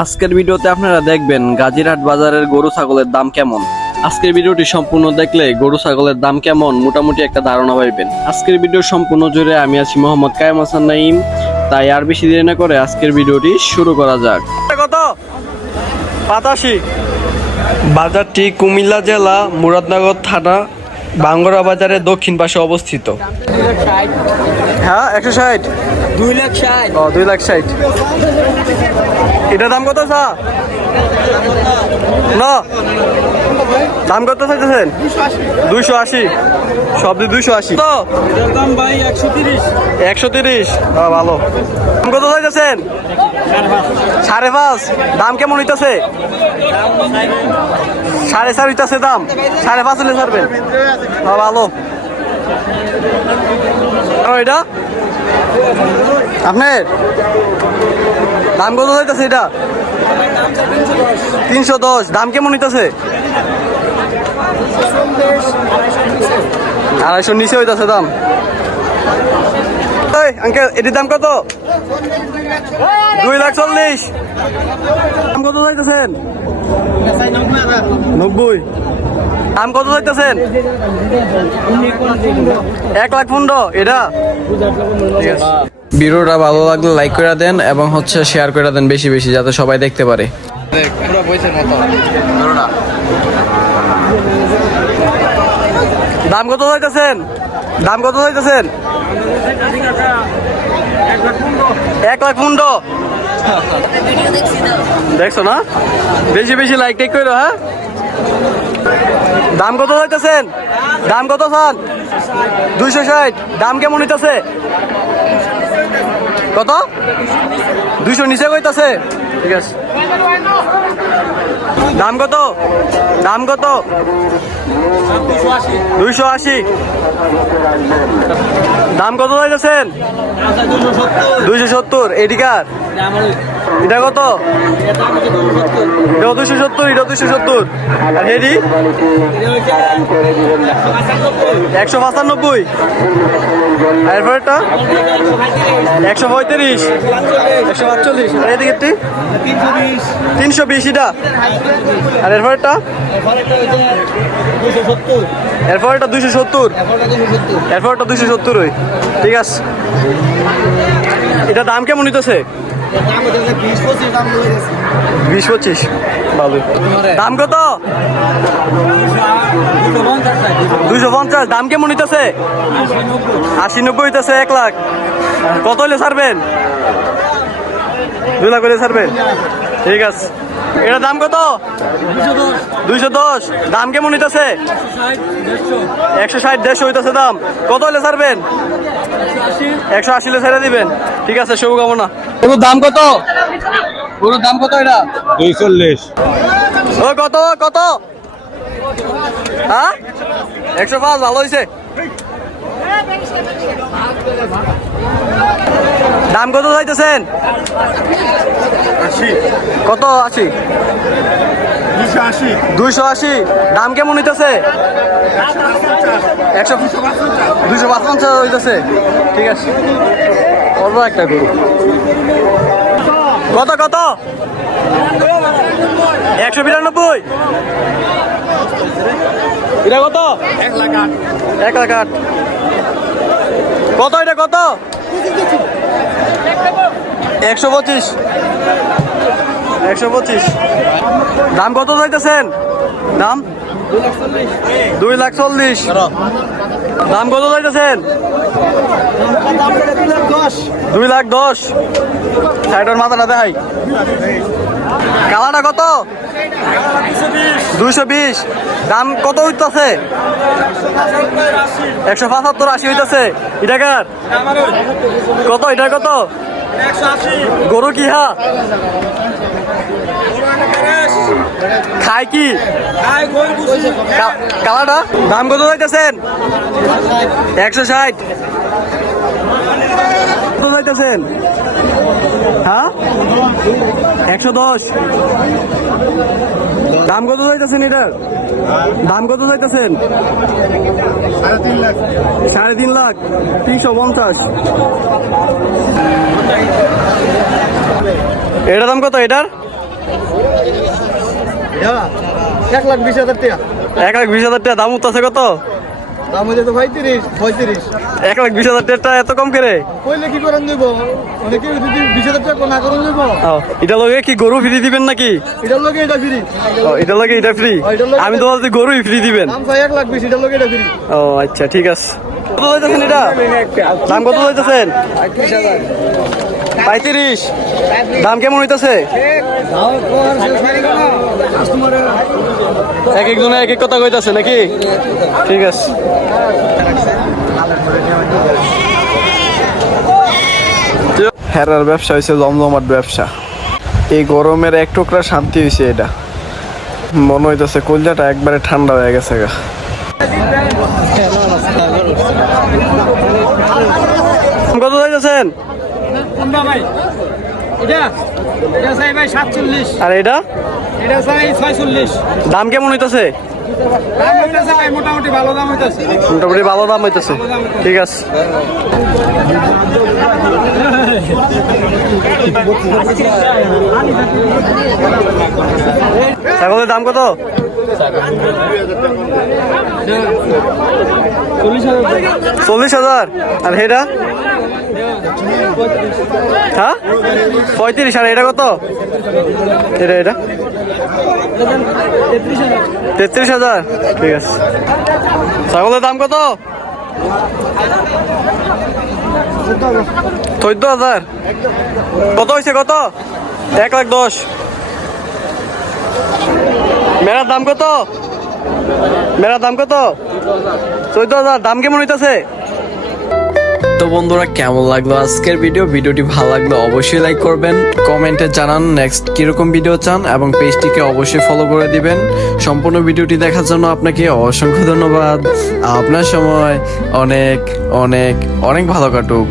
আজকের ভিডিওতে আপনারা দেখবেন গাজীরহাট বাজারের গরু ছাগলের দাম কেমন। আজকের ভিডিওটি সম্পূর্ণ দেখলে গরু ছাগলের দাম কেমন মোটামুটি একটা ধারণা পাইবেন। আজকের ভিডিও সম্পূর্ণ জুড়ে আমি আছি মোহাম্মদ কায়েম হাসান নাইম তাই আর বেশি দেরি না করে আজকের ভিডিওটি শুরু করা যাক। কত? পাতাশি। বাজারটি কুমিল্লা জেলা মুরাদনগর থানা বাঙ্গরা বাজারের দক্ষিণ পাশে অবস্থিত। হ্যাঁ একশো ষাট। দুই লাখ ষাট। ও দুই লাখ ষাট। এটার দাম কত চা না। দাম কত চাইতেছেন? দুইশো আশি। সব দুইশো আশি। তো। দাম ভাই একশো তিরিশ। একশো তিরিশ। ভালো। দাম কত চাইতেছেন? সাড়ে পাঁচ। দাম কেমন হইতেছে? সাড়ে চার হইতেছে দাম। সাড়ে পাঁচ হলে ছাড়বেন। হ্যাঁ, ভালো। এটা? আপনার? দাম কত হইতেছে এটা? তিনশো দশ। দাম কেমন হইতেছে? আড়াইশো নিচে হইতেছে দাম। আঙ্কেল এটির দাম কত? দুই লাখ চল্লিশ। কত চাইতেছেন? নব্বই। দাম কত চাইতেছেন? এক লাখ পনেরো এটা? ভিডিওটা ভালো লাগলে লাইক করে দেন এবং হচ্ছে শেয়ার করে দেন বেশি বেশি যাতে সবাই দেখতে পারে। দাম কত চাইতেছেন? দাম কত চাইতেছেন? এক লাখ পনেরো। দেখছ না? বেশি বেশি লাইক টেক করে হ্যাঁ? দাম কত হইতেছেন দাম কত চান? দুইশো ষাট। দাম কেমন হইতেছে? কত? দুইশো নিচে কইতাছে? ঠিক আছে। দাম কত? দাম কত? দুইশো আশি। দাম কত হইতেছেন দুইশো সত্তর। এদিকার এটা কত? এটা দুশো সত্তর? এটা দুশো সত্তর? আর হেডি? একশো পঁচানব্বই। এরপরেরটা? একশো পঁয়ত্রিশ। একশো পাঁচচল্লিশ। আর এদিকেরটি তিনশো বিশ, এটা। আর এরপরেরটা? এরপরেরটা দুশো সত্তর। এরপরটা দুশো সত্তর ওই ঠিক আছে। এটা দাম কেমন হইতেছে? বিশ পঁচিশ। ভালো দাম কত? দুইশো পঞ্চাশ। দাম কেমন হইতেছে? আশি নব্বই হইতেছে, এক লাখ। কত হইলে ছাড়বেন? দুই লাখ হইলে ছাড়বেন? ঠিক আছে। এটা দাম কত? দুইশো দশ। দাম কেমন হইতেছে? একশো ষাট দেড়শো হইতেছে দাম। কত হইলে ছাড়বেন? একশো আশি হলে ছেড়ে দিবেন। ঠিক আছে শুভকামনা গরুর দাম কত? গরুর দাম কত এটা? দুই চল্লিশ ও কত কত? হ্যাঁ? একশো পাঁচ ভালো হয়েছে দাম কত চাইতেছেন? কত আশি? দুইশো আশি। দাম কেমন হইতেছে? একশো দুইশো পাঁচ পঞ্চাশ হইতেছে। ঠিক আছে। অল্প একটা গরু। কত কত? একশো বিরানব্বই। এটা কত? এক লাখ আট। এক লাখ আট। কত এটা কত? একশো পঁচিশ। একশো পঁচিশ। দাম কত চাইতেছেন? দাম? দুই লাখ চল্লিশ। দাম কত চাইতেছেন? দুই লাখ দশ। সাইডের মাথাটা দেখাই। কালাটা কত? দুইশো বিশ। দাম কত হইতেছে? একশো পঁচাত্তর আশি হইতেছে। এটাকার কত? এটা কত? গরু কি হা? খায় কি? কা- কালাটা? দাম কত যাইতেছেন? একশো ষাট। কত যাইতেছেন হ্যাঁ? একশো দশ। দাম কত যাইতেছেন এটার? দাম কত লাখ সাড়ে তিন লাখ। তিনশো পঞ্চাশ। এটার দাম কত এটার? এক লাখ বিশ হাজার টাকা। এক লাখ বিশ হাজার টাকা। দাম উঠতেছে কত? দাম হচ্ছে তো পঁয়ত্রিশ পঁয়ত্রিশ। এক লাখ বিশ হাজার টাকা এত কম করে? কইলে কি করেন দেবো অনেকে যদি বিশ হাজার টাকা না করেন দেবো এটা লগে কি গরু ফ্রি দিবেন নাকি? এটা ফ্রি। এটা লগে এটা ফ্রি? লগে- আমি তো ভাবছি গরুই ফ্রি দিবেন। দাম এক লাখ বিশ এটা ফ্রি। ও আচ্ছা ঠিক আছে। কত লইতেছেন এটা? দাম কত লইতেছেন? পঁয়ত্রিশ। দাম কেমন হইতেছে? এক একজনে এক এক কথা কইতাছে নাকি? ঠিক আছে। হেরার ব্যবসা হয়েছে জমজমাট ব্যবসা। এই গরমের এক টুকরা শান্তি হয়েছে এটা। মনে হইতেছে কলজাটা একবারে ঠান্ডা হয়ে গেছে গা। কত যাইতেছেন? কোনটা ভাই। এটা? এটা চাই ভাই সাতচল্লিশ। আর এটা? এটা চাই ছয়চল্লিশ। দাম কেমন হইতেছে? মোটামুটি ভালো দাম হইতেছে। মোটামুটি ভালো দাম হইতেছে। ঠিক আছে। ছাগলের দাম কত? চল্লিশ হাজার। আর এটা? হ্যাঁ? পঁয়ত্রিশ, আর এটা কত? এটা এটা? তেত্রিশ হাজার। ঠিক আছে। ছাগলের দাম কত? চোদ্দ হাজার। কত হয়েছে কত? এক লাখ দশ। মেরার দাম কত? মেরার দাম কত? চোদ্দ হাজার। দাম কেমন হইতাছে? তো বন্ধুরা, কেমন লাগল আজকের ভিডিও? ভিডিওটি ভালো লাগলে অবশ্যই লাইক করবেন। কমেন্টে জানান নেক্সট কীরকম ভিডিও চান এবং পেজটিকে অবশ্যই ফলো করে দিবেন। সম্পূর্ণ ভিডিওটি দেখার জন্য আপনাকে অসংখ্য ধন্যবাদ। আপনার সময় অনেক অনেক অনেক ভালো কাটুক।